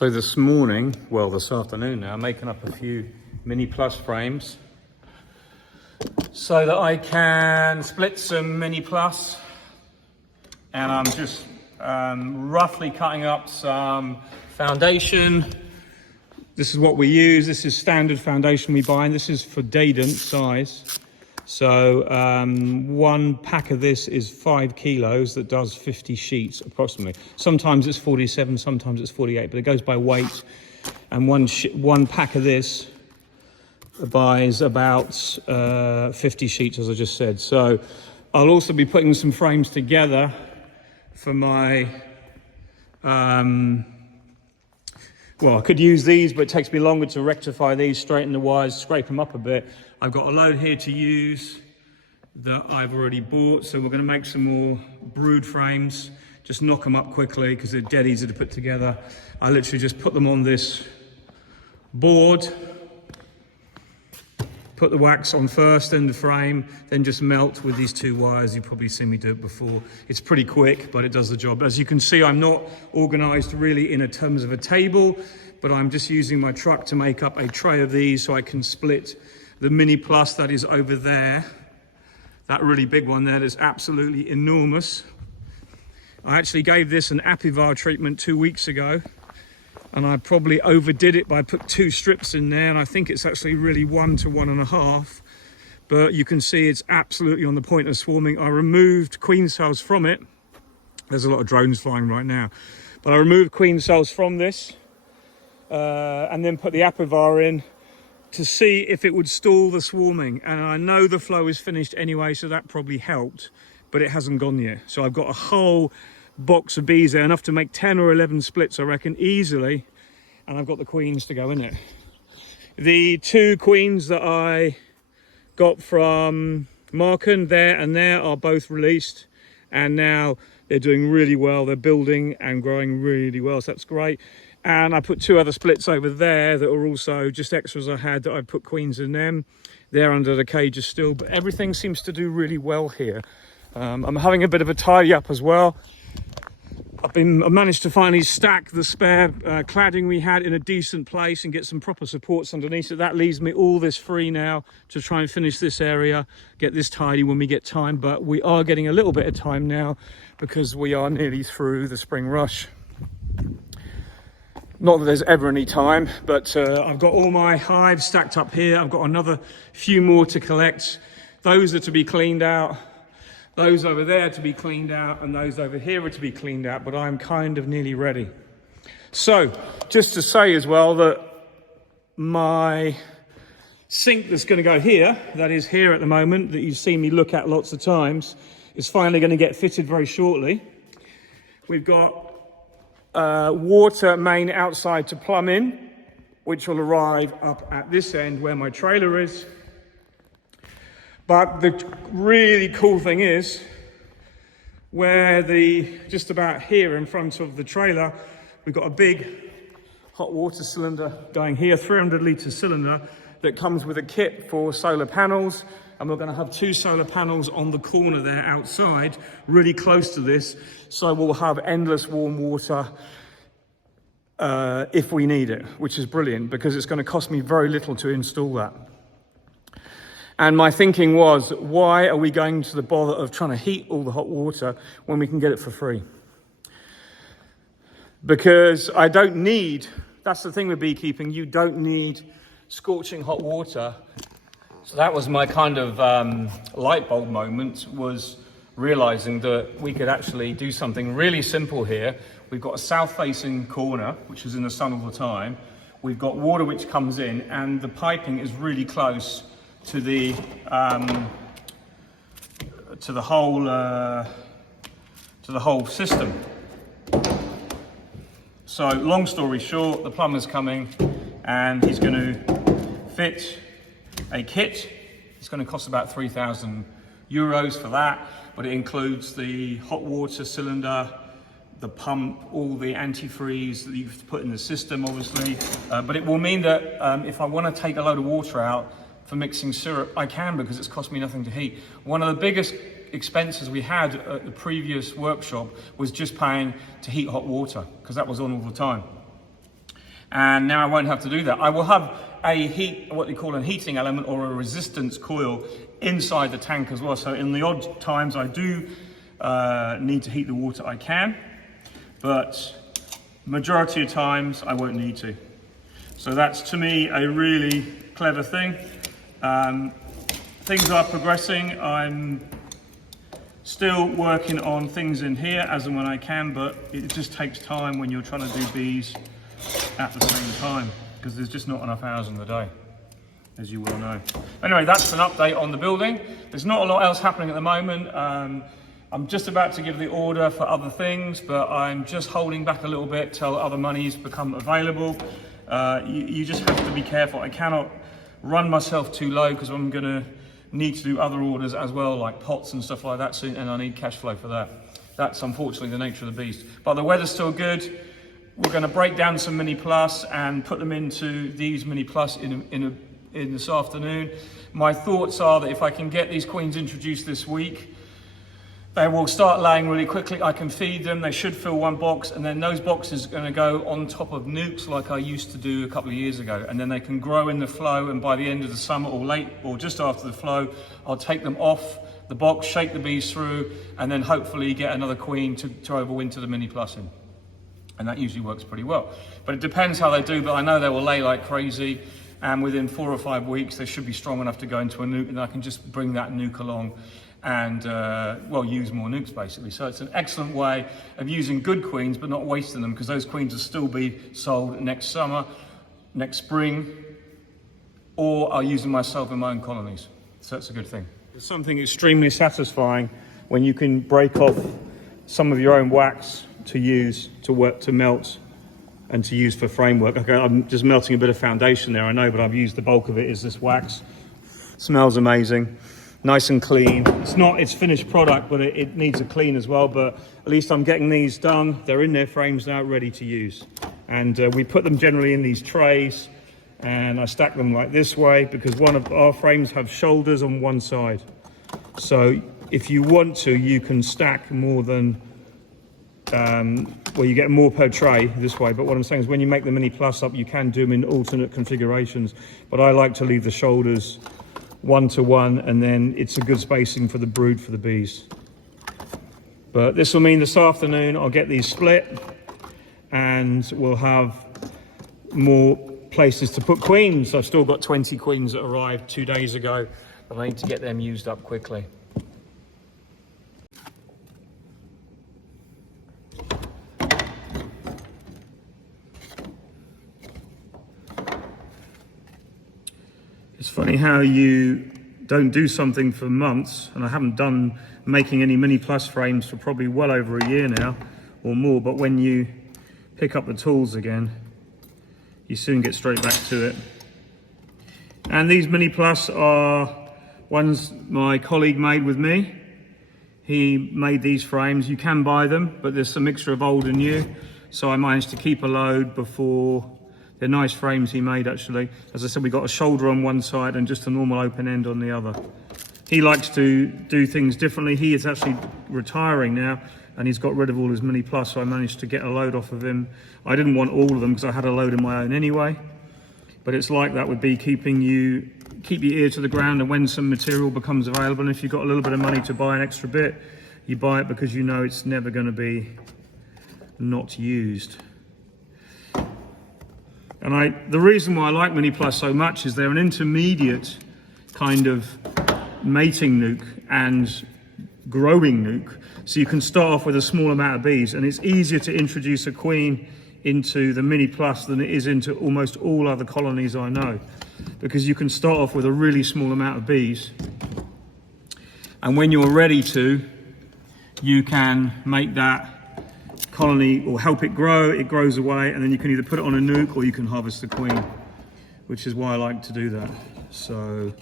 So this morning, well this afternoon now, I'm making up a few mini plus frames so that I can split some mini plus, and I'm just roughly cutting up some foundation. This is what we use. This is standard foundation we buy, and this is for Dadant size. So one pack of this is 5 kilos, that does 50 sheets approximately. Sometimes it's 47, sometimes it's 48, but it goes by weight. And one pack of this buys about 50 sheets, as I just said. So I'll also be putting some frames together for my, well, I could use these, but it takes me longer to rectify these, straighten the wires, scrape them up a bit. I've got a load here to use that I've already bought, so we're going to make some more brood frames, just knock them up quickly because they're dead easy to put together. I literally just put them on this board, put the wax on first, then the frame, then just melt with these 2 wires. You've probably seen me do it before. It's pretty quick, but it does the job. As you can see, I'm not organized really in terms of a table, but I'm just using my truck to make up a tray of these so I can split the mini plus that is over there. That really big one there is absolutely enormous. I actually gave this an Apivar treatment 2 weeks ago, and I probably overdid it by put 2 strips in there, and I think it's actually really 1 to 1.5. But you can see it's absolutely on the point of swarming. I removed queen cells from it. There's a lot of drones flying right now, but I removed queen cells from this and then put the Apivar in to see if it would stall the swarming. And I know the flow is finished anyway, so that probably helped, but it hasn't gone yet. So I've got a whole box of bees there, enough to make 10 or 11 splits, I reckon, easily. And I've got the queens to go in it. The 2 queens that I got from Marken, there and there, are both released, and now they're doing really well. They're building and growing really well, so that's great. And I put 2 other splits over there that are also just extras I had, that I put queens in them. They're under the cages still, but everything seems to do really well here. I'm having a bit of a tidy up as well. I've managed to finally stack the spare cladding we had in a decent place and get some proper supports underneath it. That leaves me all this free now to try and finish this area, get this tidy when we get time. But we are getting a little bit of time now because we are nearly through the spring rush. Not that there's ever any time, but I've got all my hives stacked up here. I've got another few more to collect. Those are to be cleaned out. Those over there to be cleaned out, and those over here are to be cleaned out, but I'm kind of nearly ready. So, just to say as well that my sink that's going to go here, that is here at the moment, that you've seen me look at lots of times, is finally going to get fitted very shortly. We've got water main outside to plumb in, which will arrive up at this end where my trailer is. But the really cool thing is, where just about here in front of the trailer, we've got a big hot water cylinder going here, 300 litre cylinder that comes with a kit for solar panels. And we're going to have 2 solar panels on the corner there outside, really close to this. So we'll have endless warm water if we need it, which is brilliant because it's going to cost me very little to install that. And my thinking was, why are we going to the bother of trying to heat all the hot water when we can get it for free? Because I don't need, that's the thing with beekeeping, you don't need scorching hot water. So that was my kind of light bulb moment, was realizing that we could actually do something really simple here. We've got a south-facing corner, which is in the sun all the time. We've got water which comes in, and the piping is really close to the whole system. So long story short, the plumber's coming and he's going to fit a kit. It's going to cost about €3,000 for that, but it includes the hot water cylinder, the pump, all the antifreeze that you've put in the system, obviously. But it will mean that if I want to take a load of water out for mixing syrup, I can, because it's cost me nothing to heat. One of the biggest expenses we had at the previous workshop was just paying to heat hot water, because that was on all the time. And now I won't have to do that. I will have what they call a heating element or a resistance coil inside the tank as well. So in the odd times I do need to heat the water, I can, but majority of times I won't need to. So that's, to me, a really clever thing. Things are progressing. I'm still working on things in here as and when I can, but it just takes time when you're trying to do bees at the same time, because there's just not enough hours in the day, as you well know. Anyway, that's an update on the building. There's not a lot else happening at the moment. I'm just about to give the order for other things, but I'm just holding back a little bit till other monies become available. You just have to be careful. I cannot run myself too low, because I'm going to need to do other orders as well, like pots and stuff like that soon, and I need cash flow for that. That's unfortunately the nature of the beast. But the weather's still good. We're going to break down some Mini Plus and put them into these Mini Plus in this afternoon. My thoughts are that if I can get these queens introduced this week, they will start laying really quickly. I can feed them. They should fill one box, and then those boxes are going to go on top of nukes like I used to do a couple of years ago. And then they can grow in the flow, and by the end of the summer or late or just after the flow, I'll take them off the box, shake the bees through, and then hopefully get another queen to overwinter the Mini Plus in. And that usually works pretty well. But it depends how they do, but I know they will lay like crazy, and within 4 or 5 weeks, they should be strong enough to go into a nuke, and I can just bring that nuke along and well, use more nukes basically. So it's an excellent way of using good queens but not wasting them, because those queens will still be sold next summer, next spring, or I'll use them myself in my own colonies. So that's a good thing. There's something extremely satisfying when you can break off some of your own wax to use, to melt and to use for framework. Okay, I'm just melting a bit of foundation there, I know, but I've used the bulk of it is this wax. Smells amazing. Nice and clean. It's finished product, but it needs a clean as well. But at least I'm getting these done. They're in their frames now, ready to use. And we put them generally in these trays, and I stack them like this way, because one of our frames have shoulders on one side. So if you want to, you can stack more than, well, you get more per tray this way. But what I'm saying is when you make the Mini Plus up, you can do them in alternate configurations. But I like to leave the shoulders 1 to 1, and then it's a good spacing for the brood for the bees. But this will mean this afternoon I'll get these split, and we'll have more places to put queens. I've still got 20 queens that arrived 2 days ago, but I need to get them used up quickly. It's funny how you don't do something for months, and I haven't done making any Mini Plus frames for probably well over a year now or more, but when you pick up the tools again, you soon get straight back to it. And these Mini Plus are ones my colleague made with me. He made these frames. You can buy them, but there's a mixture of old and new, so I managed to keep a load before. They're nice frames he made, actually. As I said, we got a shoulder on one side and just a normal open end on the other. He likes to do things differently. He is actually retiring now, and he's got rid of all his Mini Plus, so I managed to get a load off of him. I didn't want all of them because I had a load of my own anyway. But it's like that with bee keeping. You keep your ear to the ground, and when some material becomes available, and if you've got a little bit of money to buy an extra bit, you buy it because you know it's never going to be not used. And the reason why I like Mini Plus so much is they're an intermediate kind of mating nuke and growing nuke. So you can start off with a small amount of bees, and it's easier to introduce a queen into the Mini Plus than it is into almost all other colonies I know, because you can start off with a really small amount of bees, and when you're ready to, you can make that colony or help it grow. It grows away, and then you can either put it on a nuke or you can harvest the queen, which is why I like to do that. So,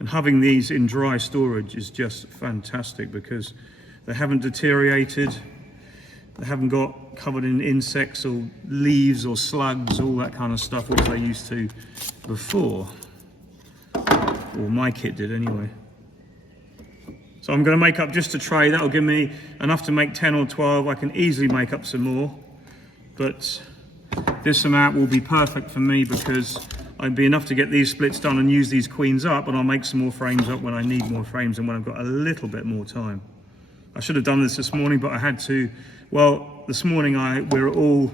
and having these in dry storage is just fantastic because they haven't deteriorated, they haven't got covered in insects or leaves or slugs, all that kind of stuff which they used to before, or my kit did anyway. So I'm going to make up just a tray. That'll give me enough to make 10 or 12. I can easily make up some more, but this amount will be perfect for me because it'd be enough to get these splits done and use these queens up, and I'll make some more frames up when I need more frames and when I've got a little bit more time. I should have done this morning, but I had to. Well, this morning we were all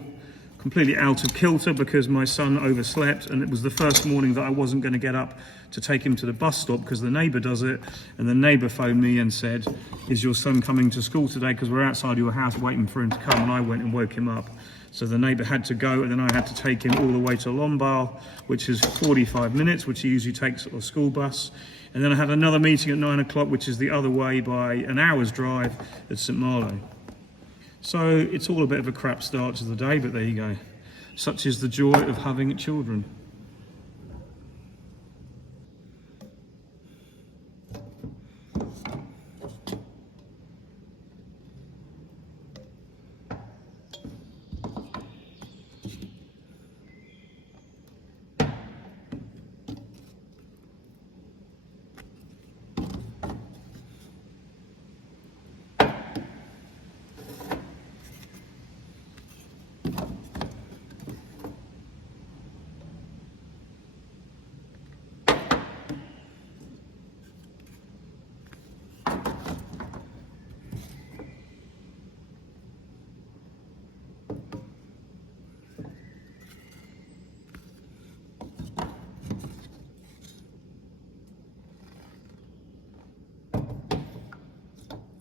completely out of kilter because my son overslept, and it was the first morning that I wasn't going to get up to take him to the bus stop because the neighbour does it, and the neighbour phoned me and said, "Is your son coming to school today? Because we're outside your house waiting for him to come." And I went and woke him up. So the neighbour had to go, and then I had to take him all the way to Lombard, which is 45 minutes, which he usually takes a school bus. And then I had another meeting at 9 o'clock, which is the other way by an hour's drive at St Malo. So it's all a bit of a crap start to the day, but there you go. Such is the joy of having children.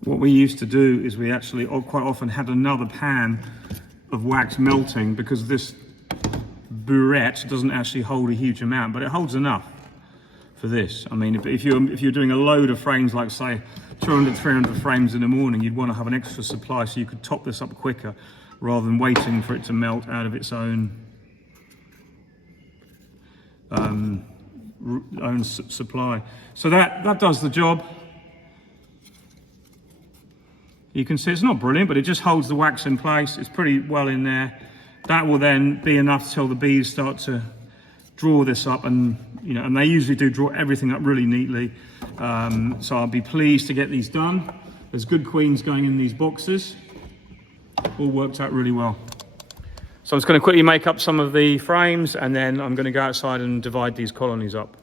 What we used to do is we actually quite often had another pan of wax melting because this buret doesn't actually hold a huge amount, but it holds enough for this. I mean, if you're doing a load of frames, like say 200, 300 frames in the morning, you'd want to have an extra supply so you could top this up quicker rather than waiting for it to melt out of its own supply. So that does the job. You can see it's not brilliant, but it just holds the wax in place. It's pretty well in there. That will then be enough till the bees start to draw this up, and and they usually do draw everything up really neatly. So I'll be pleased to get these done. There's good queens going in these boxes. All worked out really well. So I'm just going to quickly make up some of the frames, and then I'm going to go outside and divide these colonies up.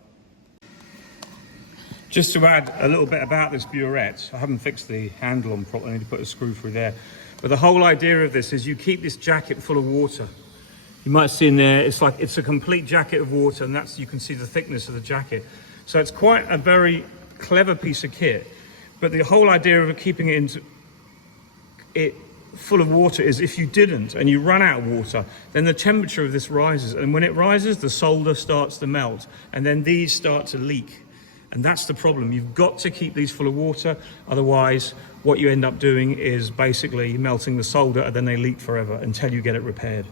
Just to add a little bit about this buret, I haven't fixed the handle on properly. I need to put a screw through there. But the whole idea of this is you keep this jacket full of water. You might see in there, it's a complete jacket of water, and you can see the thickness of the jacket. So it's quite a very clever piece of kit. But the whole idea of keeping it full of water is if you didn't and you run out of water, then the temperature of this rises. And when it rises, the solder starts to melt, and then these start to leak. And that's the problem. You've got to keep these full of water. Otherwise, what you end up doing is basically melting the solder, and then they leak forever until you get it repaired.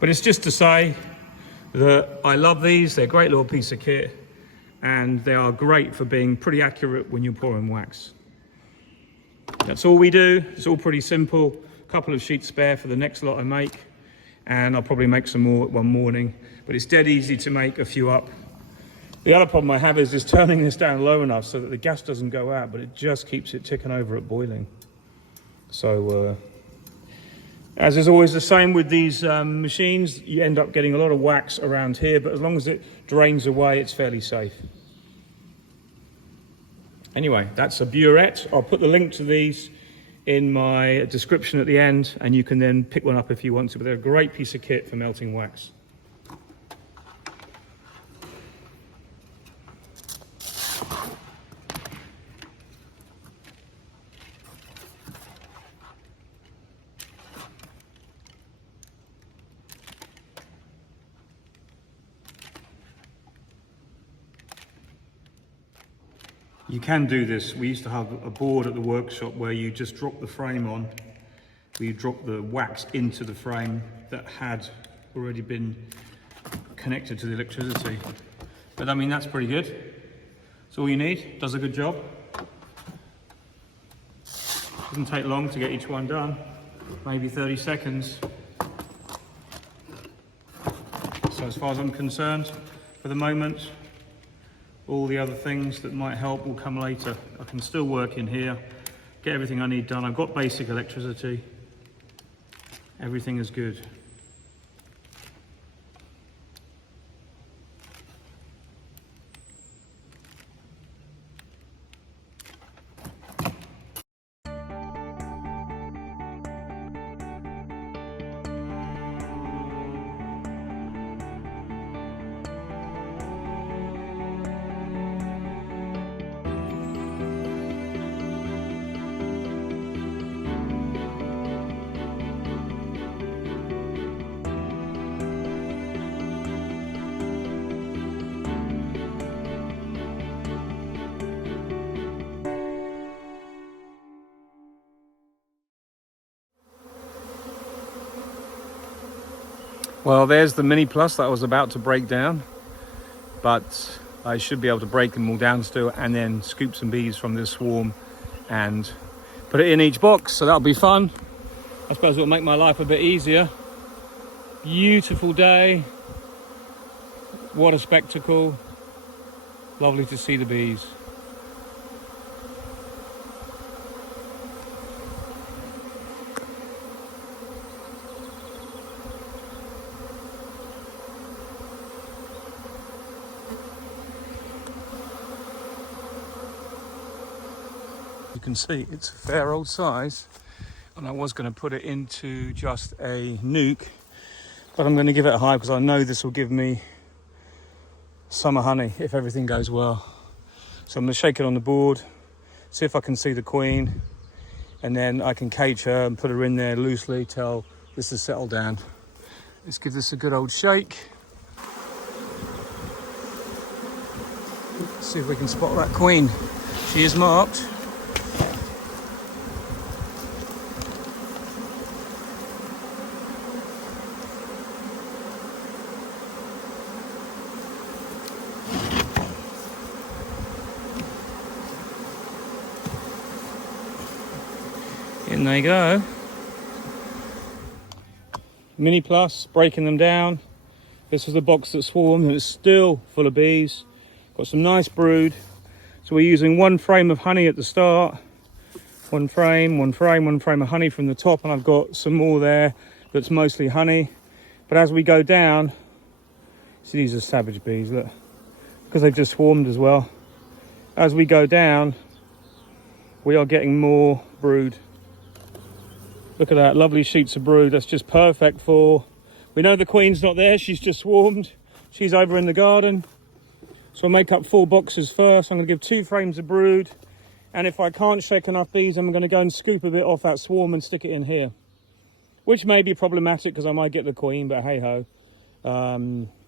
But it's just to say that I love these. They're a great little piece of kit, and they are great for being pretty accurate when you're pouring wax. That's all we do. It's all pretty simple. A couple of sheets spare for the next lot I make, and I'll probably make some more one morning. But it's dead easy to make a few up. The other problem I have is just turning this down low enough so that the gas doesn't go out, but it just keeps it ticking over at boiling. So, as is always the same with these machines, you end up getting a lot of wax around here, but as long as it drains away, it's fairly safe. Anyway, that's a buret. I'll put the link to these in my description at the end, and you can then pick one up if you want to, but they're a great piece of kit for melting wax. You can do this. We used to have a board at the workshop where you just drop the frame on, where you drop the wax into the frame that had already been connected to the electricity. But I mean, that's pretty good. It's all you need. Does a good job. Doesn't take long to get each one done. Maybe 30 seconds. So as far as I'm concerned, for the moment, all the other things that might help will come later. I can still work in here, get everything I need done. I've got basic electricity. Everything is good. Well, there's the mini plus that I was about to break down, but I should be able to break them all down still and then scoop some bees from this swarm and put it in each box, so that'll be fun. I suppose it'll make my life a bit easier. Beautiful day. What a spectacle. Lovely to see the bees. You can see it's a fair old size, and I was going to put it into just a nuke, but I'm going to give it a hive because I know this will give me summer honey if everything goes well. So I'm going to shake it on the board, see if I can see the queen, and then I can cage her and put her in there loosely till this has settled down. Let's give this a good old shake. See if we can spot that queen. She is marked. In they go. Mini plus, breaking them down. This was the box that swarmed and it's still full of bees. Got some nice brood. So we're using one frame of honey at the start. One frame of honey from the top, and I've got some more there that's mostly honey. But as we go down, see, these are savage bees, look, because they've just swarmed as well. As we go down, we are getting more brood. Look at that, lovely sheets of brood. That's just perfect for, we know the queen's not there, she's just swarmed. She's over in the garden. So I'll make up 4 boxes first. I'm going to give 2 frames of brood. And if I can't shake enough bees, I'm going to go and scoop a bit off that swarm and stick it in here. Which may be problematic because I might get the queen, but hey ho.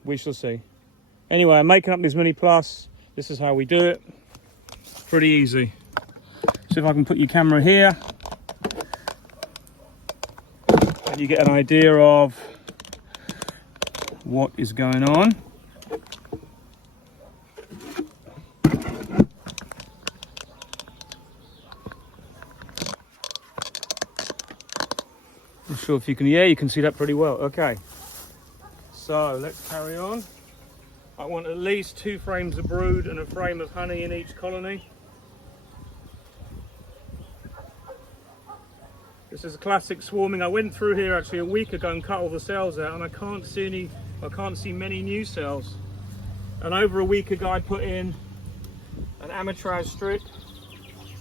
We shall see. Anyway, I'm making up this mini plus. This is how we do it. Pretty easy. So if I can put your camera here, and you get an idea of what is going on. Not sure if you can, yeah, you can see that pretty well. Okay, so let's carry on. I want at least 2 frames of brood and a frame of honey in each colony. This is a classic swarming. I went through here actually a week ago and cut all the cells out, and I can't see many new cells. And over a week ago I put in an amatraz strip.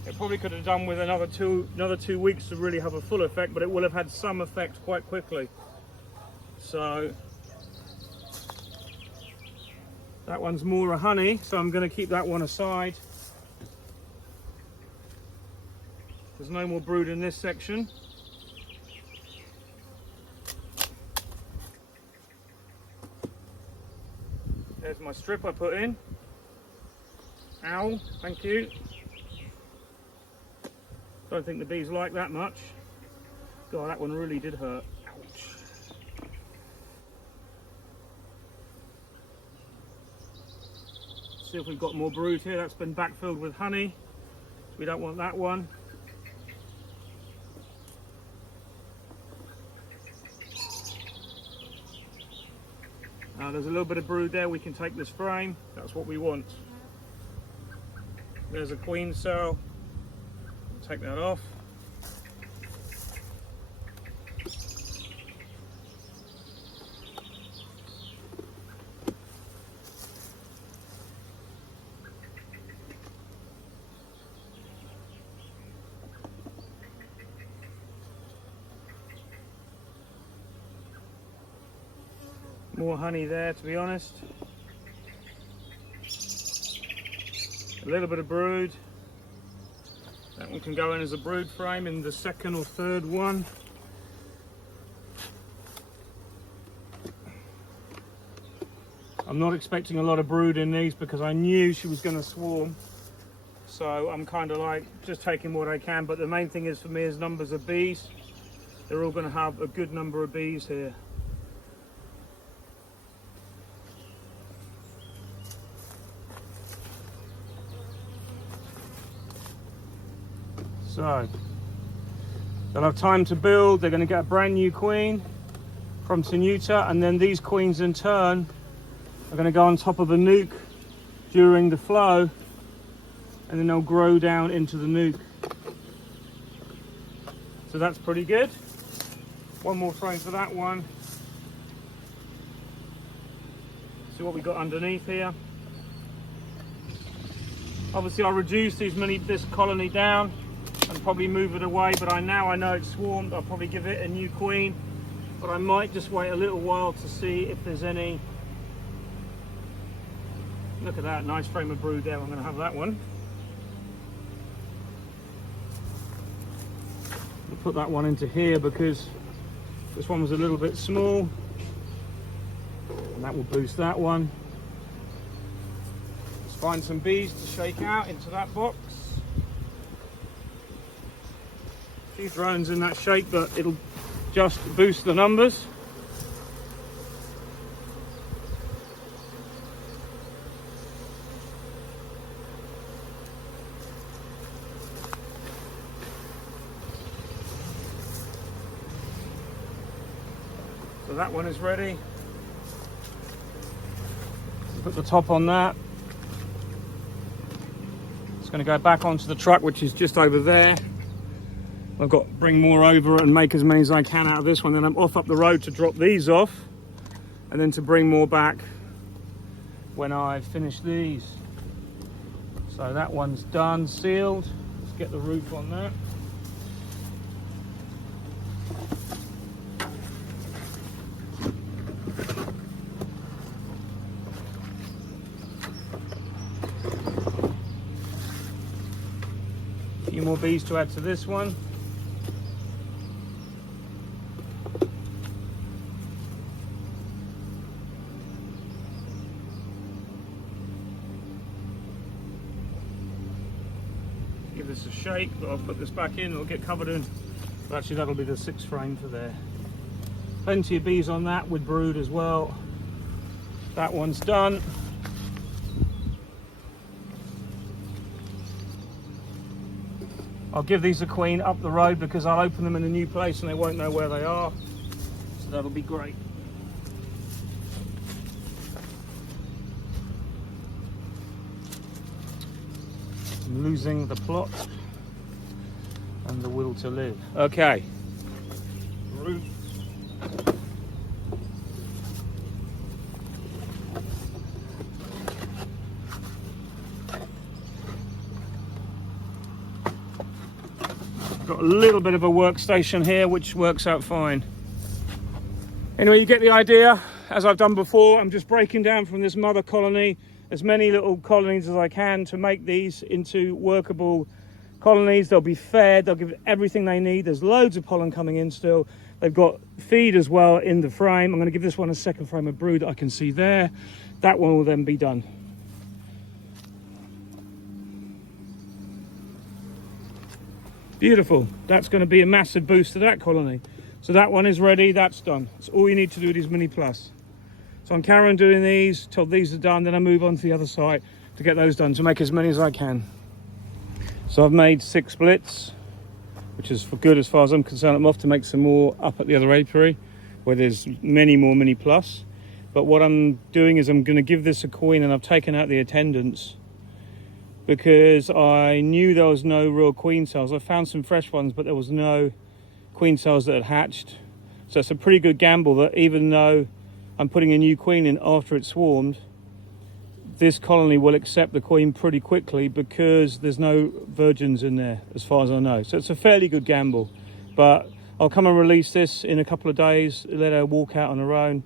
It probably could have done with another two weeks to really have a full effect, but it will have had some effect quite quickly. So that one's more a honey, so I'm going to keep that one aside. There's no more brood in this section. There's my strip I put in. Ow, thank you. Don't think the bees like that much. God, that one really did hurt. Ouch. See if we've got more brood here. That's been backfilled with honey. We don't want that one. There's a little bit of brood there. We can take this frame. That's what we want. There's a queen cell. Take that off. More honey there, to be honest. A little bit of brood. That one can go in as a brood frame in the second or third one. I'm not expecting a lot of brood in these because I knew she was going to swarm. So I'm kind of like just taking what I can. But the main thing is for me is numbers of bees. They're all going to have a good number of bees here. So they'll have time to build. They're going to get a brand new queen from Tenuta, and then these queens in turn are going to go on top of a nuke during the flow, and then they'll grow down into the nuke. So that's pretty good. One more frame for that one. See what we got underneath here. Obviously I'll reduce this colony down and probably move it away, but now I know it's swarmed. I'll probably give it a new queen, but I might just wait a little while to see if there's any. Look at that, nice frame of brood there. I'm going to have that one. I'll put that one into here because this one was a little bit small, and that will boost that one. Let's find some bees to shake out into that box. A few drones in that shake, but it'll just boost the numbers. So that one is ready. Put the top on that. It's going to go back onto the truck, which is just over there. I've got to bring more over and make as many as I can out of this one. Then I'm off up the road to drop these off, and then to bring more back when I finish these. So that one's done, sealed. Let's get the roof on that. A few more bees to add to this one. Give this a shake, but I'll put this back in, it'll get covered in. But actually that'll be the 6th frame for there. Plenty of bees on that with brood as well. That one's done. I'll give these a queen up the road because I'll open them in a new place and they won't know where they are. So that'll be great. I'm losing the plot and the will to live. Okay. Roof. Got a little bit of a workstation here, which works out fine. Anyway, you get the idea. As I've done before, I'm just breaking down from this mother colony as many little colonies as I can to make these into workable colonies. They'll be fed, they'll give everything they need. There's loads of pollen coming in still. They've got feed as well in the frame. I'm going to give this one a 2nd frame of brood that I can see there. That one will then be done. Beautiful. That's going to be a massive boost to that colony. So that one is ready, that's done. That's all you need to do with these Mini Plus. So I'm carrying on doing these till these are done, then I move on to the other side to get those done, to make as many as I can. So I've made 6 splits, which is for good as far as I'm concerned. I'm off to make some more up at the other apiary, where there's many more Mini Plus. But what I'm doing is I'm going to give this a queen, and I've taken out the attendants because I knew there was no real queen cells. I found some fresh ones, but there was no queen cells that had hatched. So it's a pretty good gamble that even though I'm putting a new queen in after it's swarmed, this colony will accept the queen pretty quickly because there's no virgins in there as far as I know. So it's a fairly good gamble, but I'll come and release this in a couple of days, let her walk out on her own.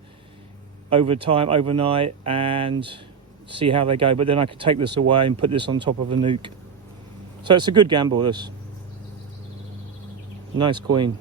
over time, overnight, and see how they go. But then I could take this away and put this on top of a nuke. So it's a good gamble, this. Nice queen.